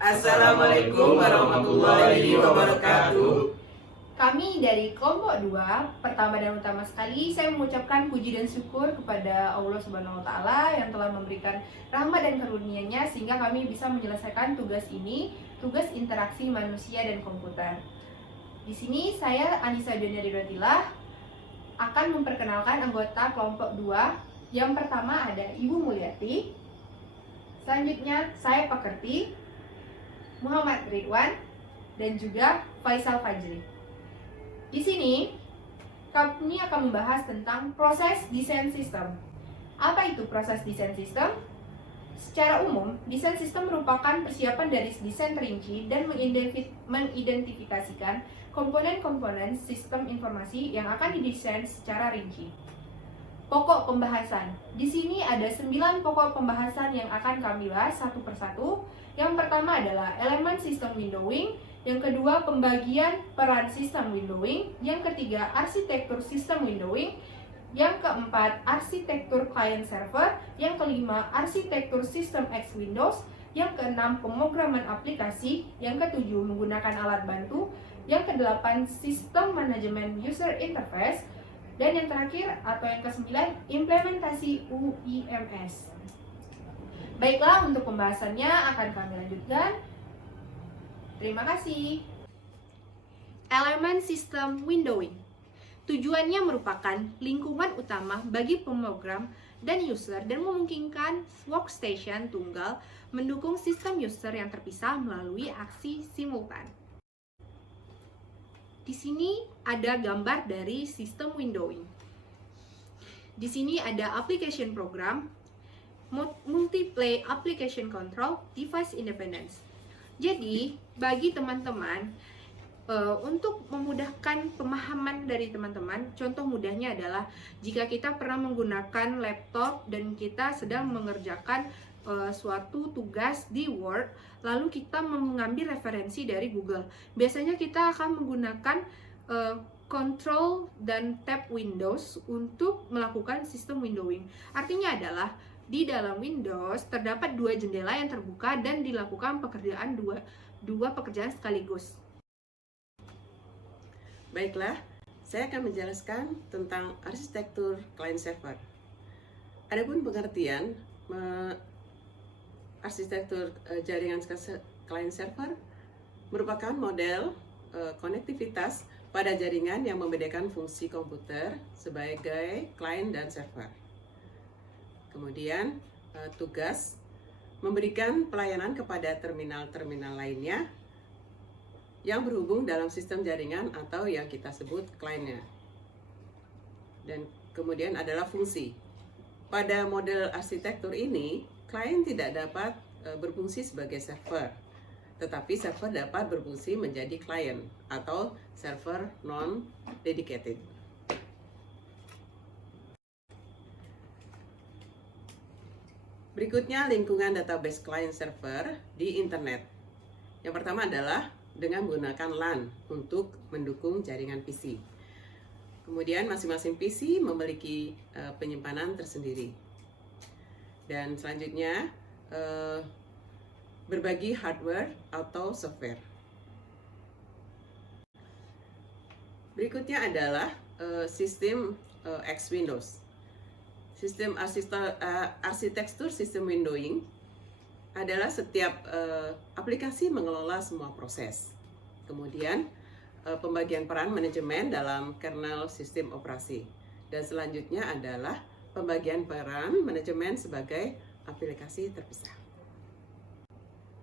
Assalamualaikum warahmatullahi wabarakatuh. Kami dari kelompok 2, pertama dan utama sekali saya mengucapkan puji dan syukur kepada Allah Subhanahu wa taala yang telah memberikan rahmat dan karunia-Nya sehingga kami bisa menyelesaikan tugas ini, tugas interaksi manusia dan komputer. Di sini saya Anissa Dionari Rotilah akan memperkenalkan anggota kelompok 2. Yang pertama ada Ibu Mulyati. Selanjutnya saya Pakerti, Muhammad Ridwan, dan juga Faisal Fajri. Di sini kami akan membahas tentang proses desain sistem. Apa itu proses desain sistem? Secara umum, desain sistem merupakan persiapan dari desain rinci dan mengidentifikasikan komponen-komponen sistem informasi yang akan didesain secara rinci. Pokok pembahasan. Di sini ada 9 pokok pembahasan yang akan kami bahas satu persatu. Yang pertama adalah elemen sistem windowing, yang kedua pembagian peran sistem windowing, yang ketiga arsitektur sistem windowing, yang keempat arsitektur client server, yang kelima arsitektur sistem X Windows, yang keenam pemrograman aplikasi, yang ketujuh menggunakan alat bantu, yang kedelapan sistem manajemen user interface, dan yang terakhir atau yang kesembilan implementasi UIMS. Baiklah, untuk pembahasannya akan kami lanjutkan. Terima kasih. Elemen sistem windowing. Tujuannya merupakan lingkungan utama bagi pemrogram dan user dan memungkinkan workstation tunggal mendukung sistem user yang terpisah melalui aksi simultan. Di sini ada gambar dari sistem windowing. Di sini ada application program, multiplay application control, device independence. Jadi, bagi teman-teman, untuk memudahkan pemahaman dari teman-teman, contoh mudahnya adalah jika kita pernah menggunakan laptop dan kita sedang mengerjakan suatu tugas di Word, lalu kita mengambil referensi dari Google. Biasanya kita akan menggunakan Control dan Tab Windows untuk melakukan sistem windowing. Artinya adalah di dalam Windows terdapat 2 jendela yang terbuka dan dilakukan pekerjaan dua pekerjaan sekaligus. Baiklah, saya akan menjelaskan tentang arsitektur client server. Adapun pengertian arsitektur jaringan client server merupakan model konektivitas pada jaringan yang membedakan fungsi komputer sebagai client dan server. Kemudian tugas memberikan pelayanan kepada terminal-terminal lainnya yang berhubung dalam sistem jaringan atau yang kita sebut kliennya. Dan kemudian adalah fungsi. Pada model arsitektur ini, klien tidak dapat berfungsi sebagai server, tetapi server dapat berfungsi menjadi klien atau server non-dedicated. Berikutnya lingkungan database client server di internet. Yang pertama adalah dengan menggunakan LAN untuk mendukung jaringan PC. Kemudian masing-masing PC memiliki penyimpanan tersendiri. Dan selanjutnya berbagi hardware atau software. Berikutnya adalah sistem X Windows. Sistem arsitektur sistem windowing adalah setiap aplikasi mengelola semua proses. Kemudian pembagian peran manajemen dalam kernel sistem operasi. Dan selanjutnya adalah pembagian peran manajemen sebagai aplikasi terpisah.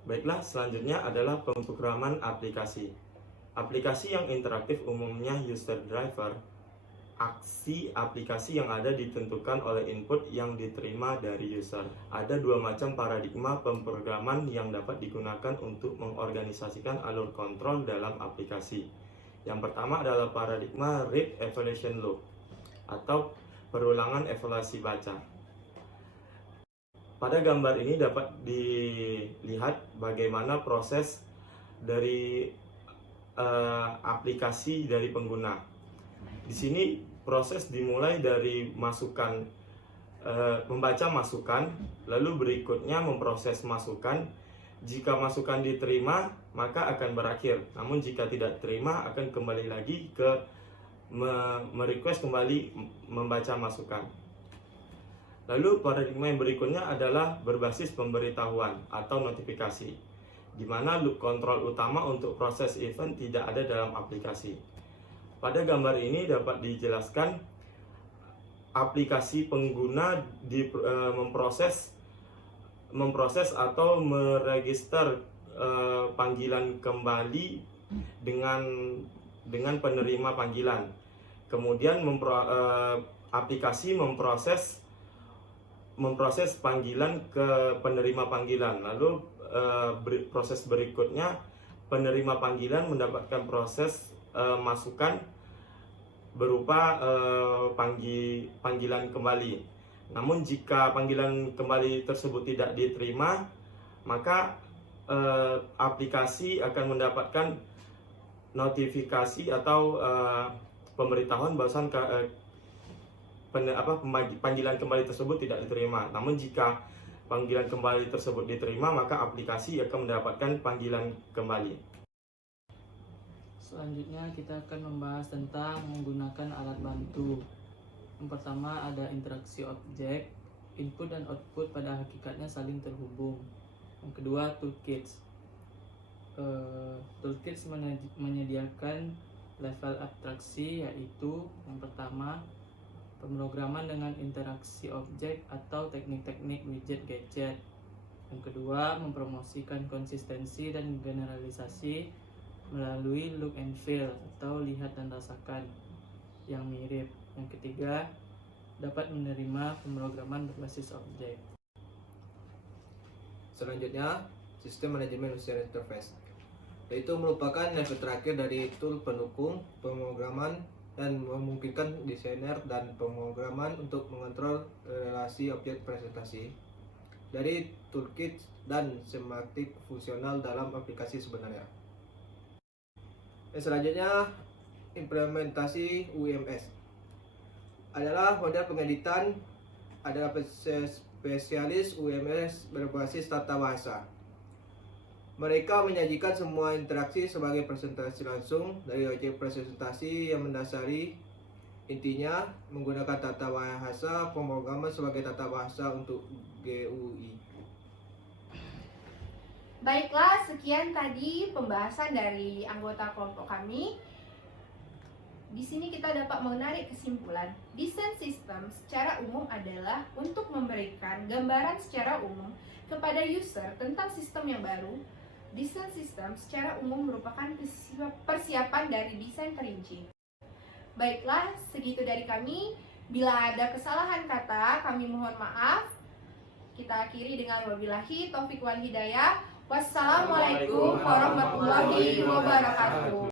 Baiklah, selanjutnya adalah pemrograman aplikasi. Aplikasi yang interaktif umumnya user driver. Aksi aplikasi yang ada ditentukan oleh input yang diterima dari user. Ada 2 macam paradigma pemrograman yang dapat digunakan untuk mengorganisasikan alur kontrol dalam aplikasi. Yang pertama adalah paradigma read evaluation loop atau perulangan evaluasi baca. Pada gambar ini dapat dilihat bagaimana proses dari aplikasi dari pengguna. Di sini proses dimulai dari membaca masukan, lalu berikutnya memproses masukan, Jika masukan diterima, maka akan berakhir. Namun jika tidak terima, akan kembali lagi ke merequest kembali membaca masukan. Lalu paradigma yang berikutnya adalah berbasis pemberitahuan atau notifikasi, di mana loop kontrol utama untuk proses event tidak ada dalam aplikasi. Pada gambar ini dapat dijelaskan aplikasi pengguna memproses atau meregister panggilan kembali dengan penerima panggilan. Kemudian aplikasi memproses panggilan ke penerima panggilan. Lalu proses berikutnya, penerima panggilan mendapatkan proses masukan berupa panggilan kembali. Namun jika panggilan kembali tersebut tidak diterima, maka aplikasi akan mendapatkan notifikasi atau pemberitahuan bahwasan panggilan kembali tersebut tidak diterima. Namun jika panggilan kembali tersebut diterima, maka aplikasi akan mendapatkan panggilan kembali. Selanjutnya kita akan membahas tentang menggunakan alat bantu. Yang pertama ada interaksi objek. Input dan output pada hakikatnya saling terhubung. Yang kedua toolkits. Toolkits menyediakan level abstraksi, yaitu yang pertama pemrograman dengan interaksi objek atau teknik-teknik widget gadget. Yang kedua mempromosikan konsistensi dan generalisasi melalui look and feel atau lihat dan rasakan yang mirip. Yang ketiga dapat menerima pemrograman berbasis objek. Selanjutnya, sistem manajemen user interface, yaitu merupakan level terakhir dari tool pendukung pemrograman dan memungkinkan desainer dan pemrograman untuk mengontrol relasi objek presentasi dari toolkit dan semantik fungsional dalam aplikasi sebenarnya. Yang selanjutnya, implementasi UMS adalah model pengeditan adalah spesialis UMS berbasis tata bahasa. Mereka menyajikan semua interaksi sebagai presentasi langsung dari objek presentasi yang mendasari. Intinya, menggunakan tata bahasa pemrograman sebagai tata bahasa untuk GUI. Baiklah, sekian tadi pembahasan dari anggota kelompok kami. Di sini kita dapat menarik kesimpulan, desain sistem secara umum adalah untuk memberikan gambaran secara umum kepada user tentang sistem yang baru. Desain sistem secara umum merupakan persiapan dari desain perinci. Baiklah, segitu dari kami. Bila ada kesalahan kata, kami mohon maaf. Kita akhiri dengan wabillahi taufiq wal hidayah. Wassalamualaikum warahmatullahi wabarakatuh.